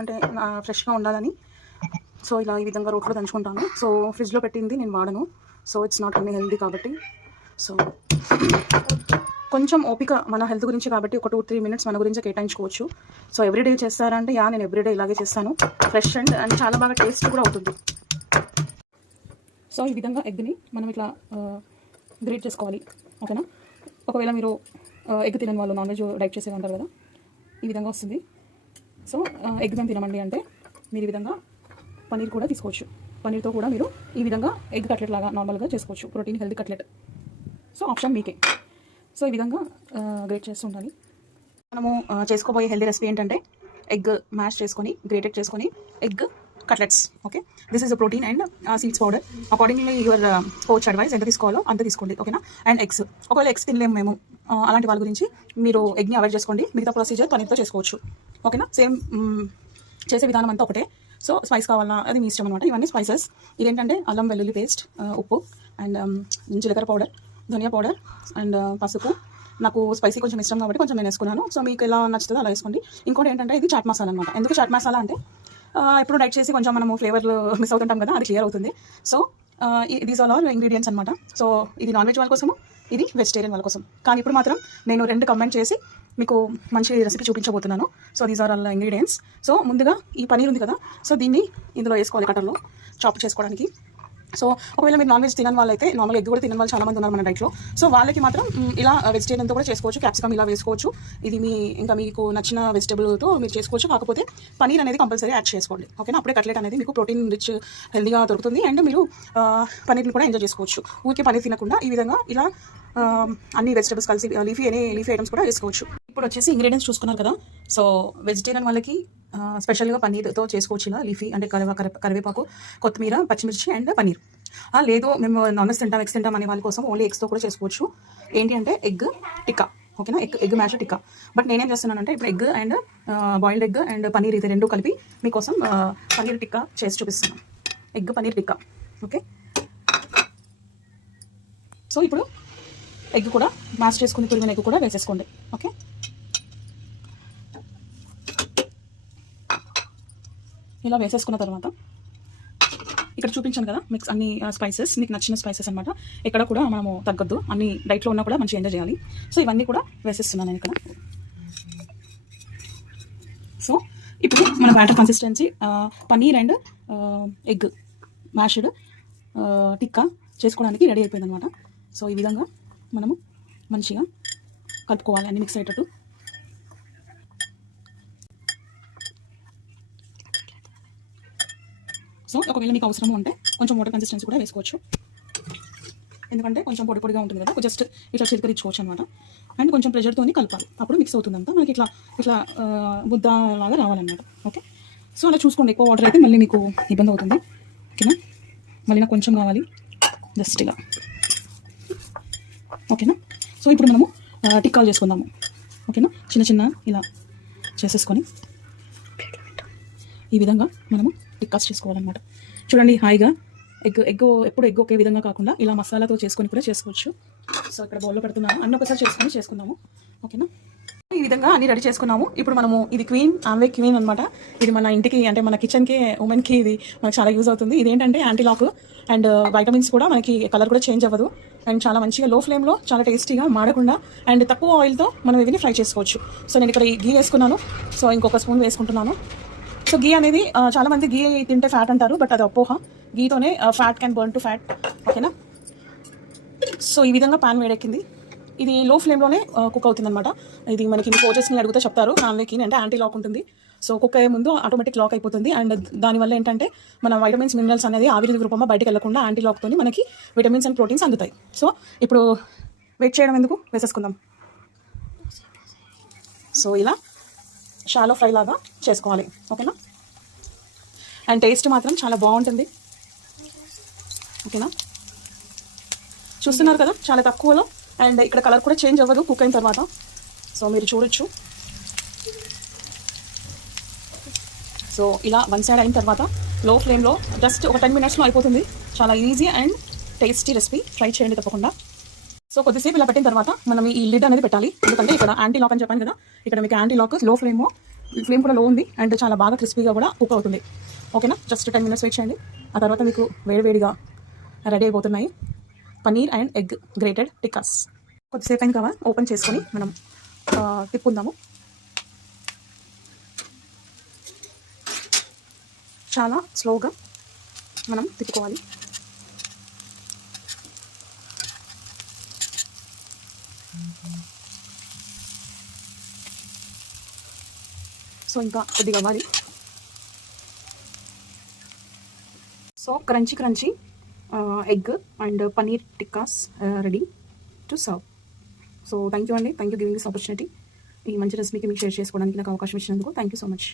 అంటే ఫ్రెష్గా ఉండాలని. సో ఇలా ఈ విధంగా రోట్లో దంచుకుంటాను. సో ఫ్రిడ్జ్లో పెట్టింది నేను వాడను. సో ఇట్స్ నాట్ అన్ని హెల్దీ కాబట్టి. సో కొంచెం ఓపిక మన హెల్త్ గురించి కాబట్టి ఒక 2-3 మినిట్స్ మన గురించి కేటాయించుకోవచ్చు. సో ఎవ్రీడే చేస్తారంటే నేను ఎవ్రీడే ఇలాగే చేస్తాను. ఫ్రెష్ అండ్ చాలా బాగా టేస్ట్ కూడా అవుతుంది. సో ఈ విధంగా ఎగ్ని మనం ఇట్లా గ్రేట్ చేసుకోవాలి. ఓకేనా. ఒకవేళ మీరు ఎగ్ తినని వాళ్ళు, నాన్ వెజ్ డైట్ చేసే ఉంటారు కదా, ఈ విధంగా వస్తుంది. సో ఎగ్ మేము తినమండి అంటే మీరు ఈ విధంగా పన్నీర్ కూడా తీసుకోవచ్చు. పన్నీర్తో కూడా మీరు ఈ విధంగా ఎగ్ కట్లెట్ లాగా నార్మల్గా చేసుకోవచ్చు. Protein healthy cutlet. So option మీకే. సో ఈ విధంగా గ్రేట్ చేస్తుండాలి. మనము చేసుకోబోయే హెల్తీ రెసిపీ ఏంటంటే ఎగ్ మ్యాష్ చేసుకొని, గ్రేటెడ్ చేసుకొని egg cutlets. Okay, this is a protein and seeds powder. Accordingly your coach advice ఎంత తీసుకోవాలో అంత తీసుకోండి. ఓకేనా. అండ్ ఎగ్స్, ఒకవేళ ఎగ్స్ తినలేము మేము అలాంటి వాళ్ళ గురించి మీరు ఎగ్ని అవాయిడ్ చేసుకోండి. మిగతా ప్రొసీజర్ పన్నీర్తో చేసుకోవచ్చు. ఓకేనా. సేమ్ చేసే విధానం అంతా ఒకటే. సో స్పైస్ కావాలన్నా అది మీ ఇష్టం అనమాట. ఇవన్నీ స్పైసెస్. ఇదేంటంటే అల్లం వెల్లుల్లి పేస్ట్, ఉప్పు అండ్ జీలకర్ర పౌడర్, ధనియా పౌడర్ అండ్ పసుపు. నాకు స్పైసీ కొంచెం ఇష్టం కాబట్టి కొంచెం నేను వేసుకున్నాను. సో మీకు ఎలా నచ్చుతుందో అలా వేసుకోండి. ఇంకోటి ఏంటంటే ఇది చాట్ మసాలా అనమాట. ఎందుకు చాట్ మసాలా అంటే ఎప్పుడు డైట్ చేసి కొంచెం మనము ఫ్లేవర్లు మిస్ అవుతుంటాం కదా, అది క్లియర్ అవుతుంది. So these all are ingredients అనమాట. సో ఇది నాన్ వెజ్ వాళ్ళ కోసము, ఇది వెజిటేరియన్ వాళ్ళ కోసం. కానీ ఇప్పుడు మాత్రం నేను 2 కంబైన్ చేసి మీకు మంచి రెసిపీ చూపించబోతున్నాను. So these are all ingredients. So ముందుగా ఈ పనీర్ ఉంది కదా, సో దీన్ని ఇందులో వేసుకోవాలి కటర్లో చాప్ చేసుకోవడానికి. సో ఒకవేళ మీరు నాన్ వెజ్ తినని వాళ్ళైతే, నార్మల్ ఎగ్ కూడా తినని వాళ్ళు చాలా మంది ఉన్నారు మన డైట్లో. సో వాళ్ళకి మాత్రం ఇలా వెజిటేరియన్తో కూడా చేసుకోవచ్చు. క్యాప్సికమ్ ఇలా వేసుకోవచ్చు. ఇది మీకు నచ్చిన వెజిటబుల్తో మీరు చేసుకోవచ్చు. కాకపోతే పనీర్ అనేది కంపల్సరీ యాడ్ చేసుకోండి. ఓకేనా. అప్పుడే కట్లెట్ అనేది మీకు ప్రోటీన్ రిచ్ హెల్దీగా దొరుకుతుంది. అండ్ మీరు పనీర్ని కూడా ఎంజాయ్ చేసుకోవచ్చు. ఊరికే పనీర్ తినకుండా ఈ విధంగా ఇలా అన్ని వెజిటబుల్స్ కలిసి లీఫీ ఐటమ్స్ కూడా వేసుకోవచ్చు. ఇప్పుడు వచ్చేసి ఇంగ్రీడియంట్స్ చూసుకున్నారు కదా. సో వెజిటేరియన్ వాళ్ళకి స్పెషల్గా పన్నీర్తో చేసుకోవచ్చు. ఇలా లీఫీ అంటే కరివేపాకు, కొత్తిమీర, పచ్చిమిర్చి అండ్ పన్నీర్. లేదు మేము నాన్ వెజ్ తింటాం, ఎగ్స్ తింటాం అనే వాళ్ళ కోసం ఓన్లీ ఎగ్స్తో కూడా చేసుకోవచ్చు. ఏంటి అంటే ఎగ్ టిక్కా. ఓకేనా. Egg mash tikka. బట్ నేనేం చేస్తున్నానంటే ఇప్పుడు egg and boiled egg and paneer ఇది 2 కలిపి మీకోసం పన్నీర్ టిక్కా చేసి చూపిస్తున్నాను. Egg paneer tikka. Okay. So ఇప్పుడు ఎగ్ కూడా మ్యాష్ చేసుకుని తురిమిన ఎగ్ కూడా వేసేసుకోండి. ఓకే. ఇలా వేసేసుకున్న తర్వాత ఇక్కడ చూపించాను కదా మిక్స్ అన్ని స్పైసెస్, మీకు నచ్చిన స్పైసెస్ అనమాట. ఎక్కడ కూడా మనము తగ్గద్దు. అన్ని డైట్లో ఉన్నా కూడా మంచిగా ఎంజాయ్ చేయాలి. సో ఇవన్నీ కూడా వేసేస్తున్నాను నేను ఇక్కడ. సో ఇప్పుడు మన batter consistency paneer and egg mashed tikka చేసుకోవడానికి రెడీ అయిపోయింది అనమాట. సో ఈ విధంగా మనము మంచిగా కలుపుకోవాలి, అన్ని మిక్స్ అయ్యేటట్టు. సో ఒకవేళ మీకు అవసరం ఉంటే కొంచెం వాటర్ కన్సిస్టెన్సీ కూడా వేసుకోవచ్చు. ఎందుకంటే కొంచెం పొడి పొడిగా ఉంటుంది కదా, జస్ట్ ఇట్లా చిలకరించుకోవచ్చు అనమాట. అండ్ కొంచెం ప్రెషర్తో కలపాలి. అప్పుడు మిక్స్ అవుతుందంతా మనకి ఇట్లా ముద్ద లాగా రావాలన్నమాట. ఓకే. సో అలా చూసుకోండి. ఎక్కువ వాటర్ అయితే మళ్ళీ మీకు ఇబ్బంది అవుతుంది. ఓకేనా. మళ్ళీ నాకు కొంచెం కావాలి, జస్ట్ ఇలా. ఓకేనా. సో ఇప్పుడు మనము టిక్కాలు చేసుకుందాము. ఓకేనా. చిన్న ఇలా చేసేసుకొని ఈ విధంగా మనము టిక్కాస్ చేసుకోవాలన్నమాట. చూడండి హాయిగా ఎప్పుడు ఎగ్ ఒకే విధంగా కాకుండా ఇలా మసాలాతో చేసుకొని కూడా చేసుకోవచ్చు. సో ఇక్కడ బౌల్లో పెడుతున్నాము. అన్నీ ఒకసారి చేసుకుందాము. ఓకేనా. ఈ విధంగా అన్ని రెడీ చేసుకున్నాము. ఇప్పుడు మనము ఇది ఆమ్లే క్వీన్ అనమాట. ఇది మన ఇంటికి అంటే మన కిచెన్కి, ఉమెన్కి ఇది మనకు చాలా యూజ్ అవుతుంది. ఇదేంటంటే యాంటీలాక్ అండ్ వైటమిన్స్ కూడా మనకి కలర్ కూడా చేంజ్ అవ్వదు. అండ్ చాలా మంచిగా లో ఫ్లేమ్లో చాలా టేస్టీగా మాడకుండా అండ్ తక్కువ ఆయిల్తో మనం ఇవన్నీ ఫ్రై చేసుకోవచ్చు. సో నేను ఇక్కడ ఈ గీ వేసుకున్నాను. సో ఇంకొక స్పూన్ వేసుకుంటున్నాను. సో గీ అనేది చాలామంది గీ తింటే ఫ్యాట్ అంటారు, బట్ అది అపోహ. గీతోనే fat can burn to fat. ఓకేనా. సో ఈ విధంగా పాన్ వేడెక్కింది. ఇది లో ఫ్లేమ్లోనే కుక్ అవుతుంది అనమాట. ఇది మనకి కోచెస్ని అడిగితే చెప్తారు. ఆమ్లేకి అంటే యాంటీ లాక్ ఉంటుంది. సో కుక్ అయ్యే ముందు ఆటోమేటిక్ లాక్ అయిపోతుంది. అండ్ దానివల్ల ఏంటంటే మన వైటమిన్స్, మినరల్స్ అనేది ఆవిరి రూపంలో బయటకు వెళ్లకుండా యాంటీ లాక్తో మనకి విటమిన్స్ అండ్ ప్రోటీన్స్ అందుతాయి. సో ఇప్పుడు వెయిట్ చేయడం ఎందుకు, వేసేసుకుందాం. సో ఇలా షాలో ఫ్రై లాగా చేసుకోవాలి. ఓకేనా. అండ్ టేస్ట్ మాత్రం చాలా బాగుంటుంది. ఓకేనా. చూస్తున్నారు కదా చాలా తక్కువలో. అండ్ ఇక్కడ కలర్ కూడా చేంజ్ అవ్వదు కుక్ అయిన తర్వాత. సో మీరు చూడొచ్చు. సో ఇలా 1 సైడ్ అయిన తర్వాత లో ఫ్లేమ్లో జస్ట్ ఒక 10 మినిట్స్లో అయిపోతుంది. చాలా easy and tasty recipe. Try చేయండి తప్పకుండా. సో కొద్దిసేపు ఇలా పెట్టిన తర్వాత మనం ఈ లిడ్ అనేది పెట్టాలి. ఎందుకంటే ఇక్కడ యాంటీ లాక్ అని చెప్పాను కదా, ఇక్కడ మీకు anti lock low flame flame కూడా లో ఉంది అండ్ చాలా బాగా క్రిస్పీగా కూడా కుక్ అవుతుంది. ఓకేనా, జస్ట్ 10 minutes వెయిట్ చేయండి. ఆ తర్వాత మీకు వేడివేడిగా రెడీ అయిపోతున్నాయి paneer and egg grated tikkas. కొద్దిసేపు అయిన కదా ఓపెన్ చేసుకొని మనం తిప్పుకుందాము. చాలా స్లోగా మనం తిప్పుకోవాలి. సో ఇంకా కొద్దిగా అవ్వాలి. So crunchy egg and paneer tikkas ready to serve. So thank you అండి, thank you giving this opportunity. ఈ మంచి రెసిపీకి మీకు షేర్ చేసుకోవడానికి నాకు అవకాశం ఇచ్చినందుకు థ్యాంక్ యూ సో మచ్.